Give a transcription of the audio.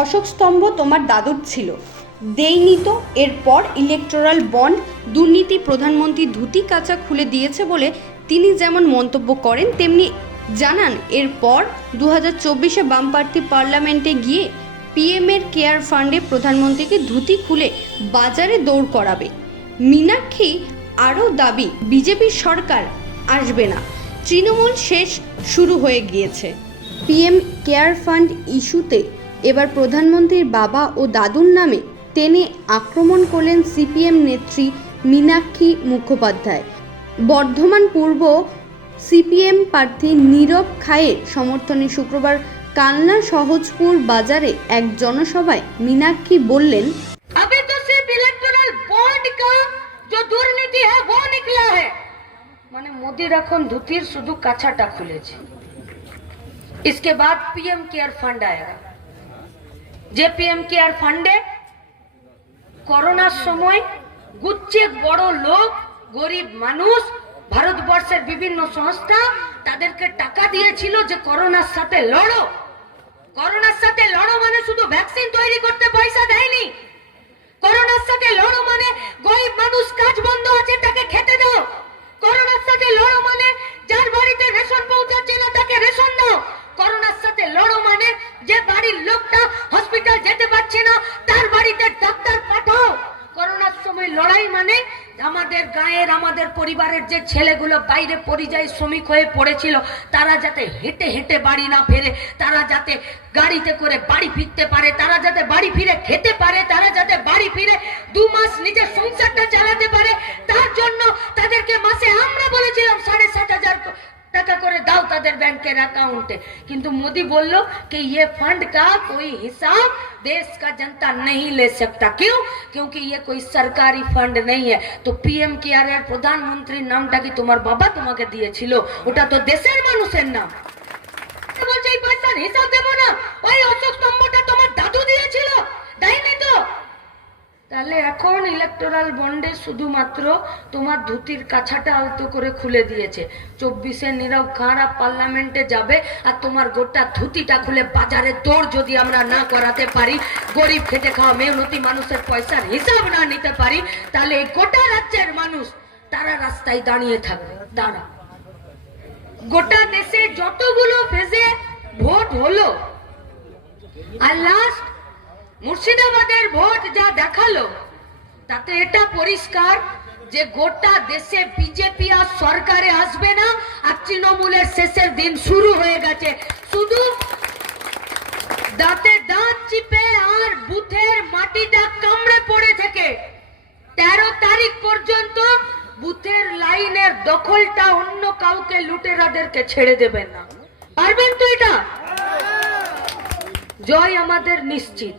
অশোক স্তম্ভ তোমার দাদুর ছিল। দেইনি তো, এরপর ইলেকটোরাল বন্ড দুর্নীতি প্রধানমন্ত্রী ধুতি কাচা খুলে দিয়েছে বলে তিনি যেমন মন্তব্য করেন, তেমনি জানান, এরপর দু হাজার চব্বিশে পার্লামেন্টে গিয়ে পিএমের কেয়ার ফান্ডে প্রধানমন্ত্রীকে ধুতি খুলে বাজারে দৌড় করাবে। মীনাক্ষী আরও দাবি, বিজেপির সরকার আসবে না। তৃণমূল শেষ শুরু হয়ে গিয়েছে। পিএম কেয়ার ফান্ড ইস্যুতে এবার প্রধানমন্ত্রীর বাবা ও দাদুর নামে টেনে আক্রমণ করলেন সিপিএম নেত্রী মীনাক্ষী মুখোপাধ্যায় বর্ধমান পূর্ব সিপিএম প্রার্থী নীরব খায়ের সমর্থনে শুক্রবার কালনা সহজপুর বাজারে এক জনসভায় মীনাক্ষী বললেন अभी तो सिर्फ इलेक्टोरल बॉन्ड का जो दुर्नीति है वो निकला है মানে মোদির এখন ধুতির শুধু কাছাটা খুলেছে इसके बाद पीएम केयर फंड आएगा যে পিএম কেয়ার ফান্ডে? করোনার সময় গুচ্ছে বড় লোক, গরিব মানুষ, ভারতবর্ষের বিভিন্ন সংস্থা তাদেরকে টাকা দিয়েছিল যে করোনার সাথে লড়ো। করোনার সাথে লড়ো মানে শুধু ভ্যাকসিন তৈরি করতে পয়সা দেয়নি। করোনার সাথে লড়ো মানে গরিব মানুষ কাজ বন্ধ আছে তাকে খেতে দাও করোনার সাথে লড়ো মানে যার বাড়িতে রেশন পৌঁছাচ্ছে না তাকে রেশন দাও করোনার সাথে লড়ো মানে যে বাড়ির লোকটা হসপিটাল যেতে পারছে না তার বাড়িতে ডাক্তার পাঠাও করোনার সময় লড়াই মানে আমাদের গায়ের, আমাদের পরিবারের যে ছেলেগুলো বাইরে পরিযায়ী শ্রমিক হয়ে পড়েছিল, তারা যাতে হেঁটে হেঁটে বাড়ি না ফেরে, তারা যাতে গাড়িতে করে বাড়ি ফিরতে পারে, তারা যাতে বাড়ি ফিরে খেতে পারে, তারা যাতে বাড়ি ফিরে দু মাস নিজের সংসারটা চালাতে পারে, তার জন্য তাদেরকে মাসে আমরা বলেছিলাম সাড়ে সাত হাজার টাকা করে দাও তাদের ব্যাংকের अकाउंटे কিন্তু মোদি বলল कि ये फंड का कोई हिसाब देश का जनता नहीं ले सकता क्यों क्योंकि ये कोई सरकारी फंड नहीं है तो পিএম কেয়ার এর প্রধানমন্ত্রীর নামটা কি তোমার বাবা তোমাকে দিয়েছিল ওটা তো দেশের মানুষের নাম বলছে এই পয়সার হিসাব দেবো না ওই অশোক স্তম্ভটা তোমার দাদু দিয়েছিল দেয়নি তো তাহলে এখন ইলেকটোরাল বন্ডে শুধুমাত্র তোমার ধুতির কাছাটা আলতো করে খুলে দিয়েছে। চব্বিশে নীরব খাঁড়া পার্লামেন্টে যাবে আর তোমার গোটা ধুতিটা খুলে বাজারে দৌড় যদি আমরা না করাতে পারি, গরিব খেটে খাওয়া মেহনতি মানুষের পয়সার হিসাব না নিতে পারি, তাহলে এই গোটা রাজ্যের মানুষ তারা রাস্তায় দাঁড়িয়ে থাকবে। দাঁড়া। গোটা দেশে যতগুলো ফেজে ভোট হলো, আর লাস্ট মুর্শিদাবাদের ভোট যা দেখাল তাতে এটা পরিষ্কার যে গোটা দেশে বিজেপি আর সরকারে আসবে না আর তৃণমূলের শেষের দিন শুরু হয়ে গেছে। শুধু দাঁতে দাঁত চিপে আর বুথের মাটিটা কামড়ে পড়ে থেকে। তেরো তারিখ পর্যন্ত বুথের লাইনের দখলটা অন্য কাউকে লুটেরাদেরকে ছেড়ে দেবেন না। পারবেন তো এটা? জয় আমাদের নিশ্চিত।